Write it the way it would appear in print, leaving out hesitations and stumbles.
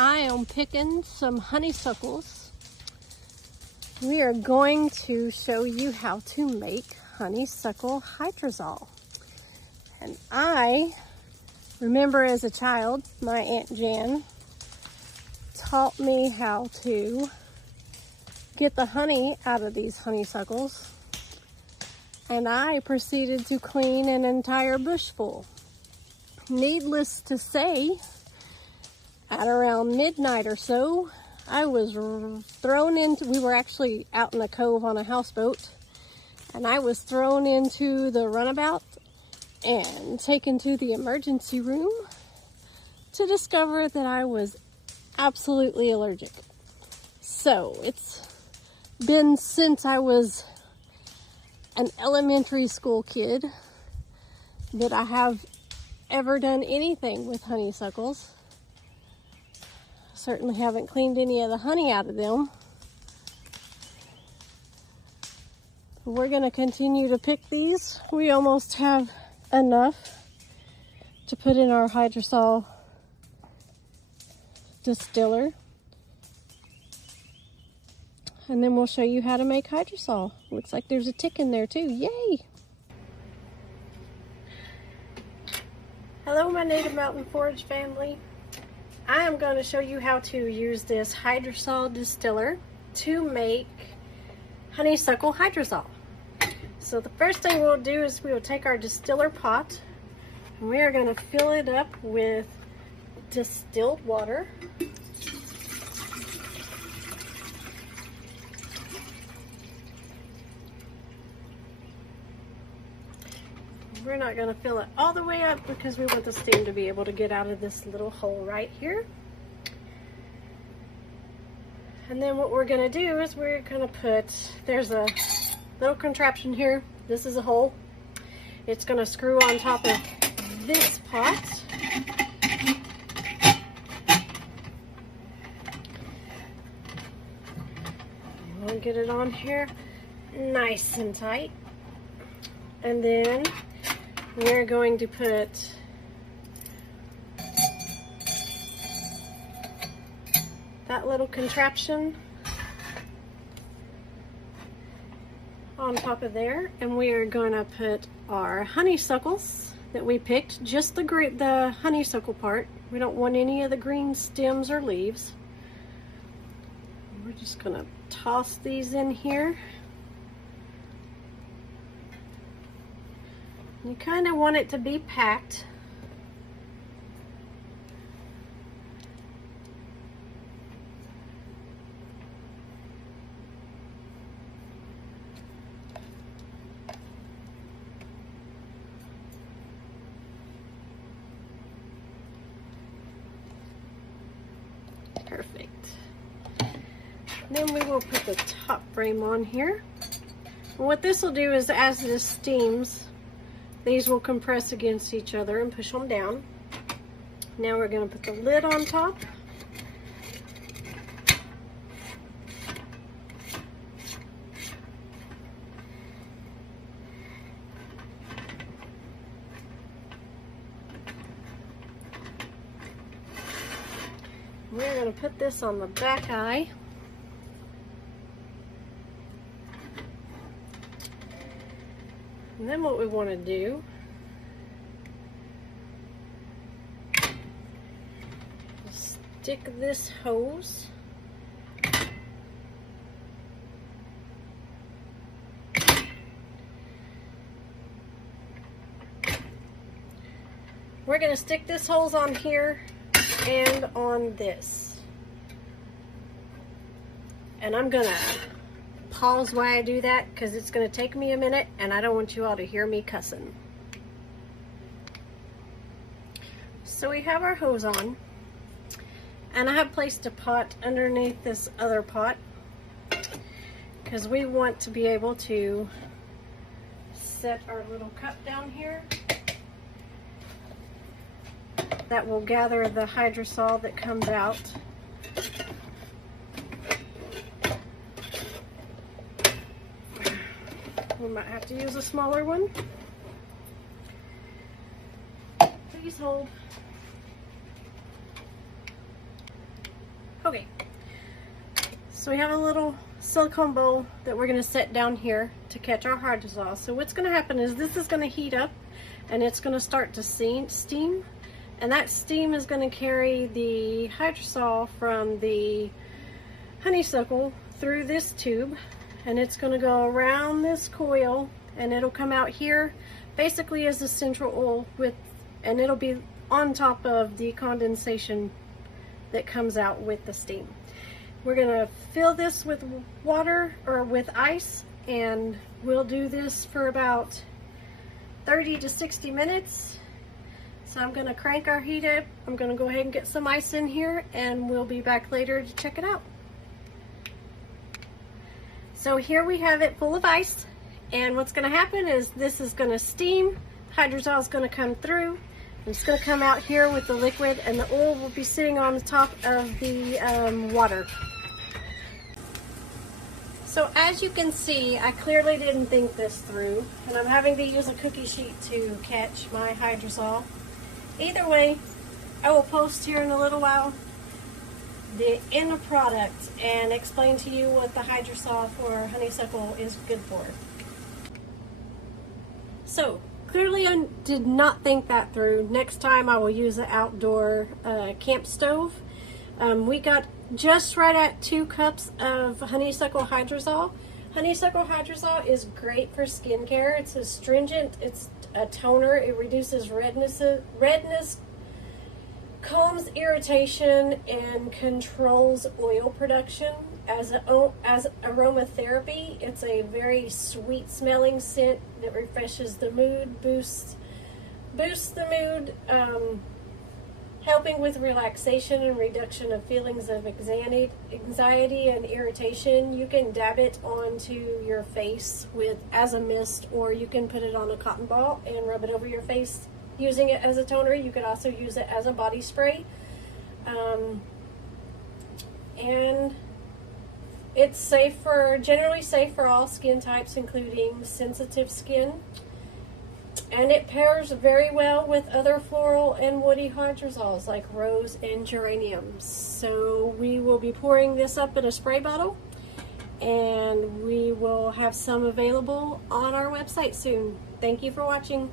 I am picking some honeysuckles. We are going to show you how to make Honeysuckle Hydrosol. And I remember as a child, my Aunt Jan taught me how to get the honey out of these honeysuckles. And I proceeded to clean an entire bush full. Needless to say, at around midnight or so, I was thrown into, we were actually out in a cove on a houseboat, and I was thrown into the runabout and taken to the emergency room to discover that I was absolutely allergic. So it's been since I was an elementary school kid that I have ever done anything with honeysuckles. Certainly haven't cleaned any of the honey out of them. We're going to continue to pick these. We almost have enough to put in our hydrosol distiller. And then we'll show you how to make hydrosol. Looks like there's a tick in there too. Yay! Hello, my Native Mountain Forage family. I am going to show you how to use this hydrosol distiller to make Honeysuckle Hydrosol. So the first thing we'll do is we will take our distiller pot and we are going to fill it up with distilled water. We're not going to fill it all the way up because we want the steam to be able to get out of this little hole right here. And then what we're going to do is we're going to put, there's a little contraption here. This is a hole. It's going to screw on top of this pot. We'll get it on here nice and tight. And then we're going to put that little contraption on top of there, and we are going to put our honeysuckles that we picked, just the honeysuckle part. We don't want any of the green stems or leaves. We're just going to toss these in here. You kind of want it to be packed. Perfect. Then we will put the top frame on here. And what this will do is, as this steams, these will compress against each other and push them down. Now we're going to put the lid on top. We're going to put this on the back eye. And then what we want to do is stick this hose we're going to stick this hose on here and on this. And I'm going to pause while I do that because it's going to take me a minute and I don't want you all to hear me cussing. So we have our hose on, and I have placed a pot underneath this other pot because we want to be able to set our little cup down here that will gather the hydrosol that comes out. We might have to use a smaller one. Please hold. Okay, so we have a little silicone bowl that we're going to set down here to catch our hydrosol. So what's going to happen is this is going to heat up and it's going to start to steam, and that steam is going to carry the hydrosol from the honeysuckle through this tube, and it's going to go around this coil and it'll come out here basically as the central oil and it'll be on top of the condensation that comes out with the steam. We're going to fill this with water or with ice, and we'll do this for about 30 to 60 minutes. So I'm going to crank our heat up. I'm going to go ahead and get some ice in here, and we'll be back later to check it out. So here we have it full of ice, and what's going to happen is this is going to steam. Hydrosol is going to come through. It's going to come out here with the liquid, and the oil will be sitting on the top of the water. So as you can see, I clearly didn't think this through, and I'm having to use a cookie sheet to catch my hydrosol. Either way, I will post here in a little while the end product and explain to you what the hydrosol for honeysuckle is good for. So clearly I did not think that through. Next time I will use an outdoor camp stove. We got just right at 2 cups of Honeysuckle Hydrosol. Honeysuckle Hydrosol is great for skincare. It's astringent, it's a toner, it reduces redness, calms irritation, and controls oil production. As aromatherapy, it's a very sweet smelling scent that refreshes the mood, boosts the mood, helping with relaxation and reduction of feelings of anxiety and irritation. You can dab it onto your face as a mist, or you can put it on a cotton ball and rub it over your face using it as a toner. You could also use it as a body spray. And it's generally safe for all skin types, including sensitive skin. And it pairs very well with other floral and woody hydrosols like rose and geraniums. So we will be pouring this up in a spray bottle, and we will have some available on our website soon. Thank you for watching.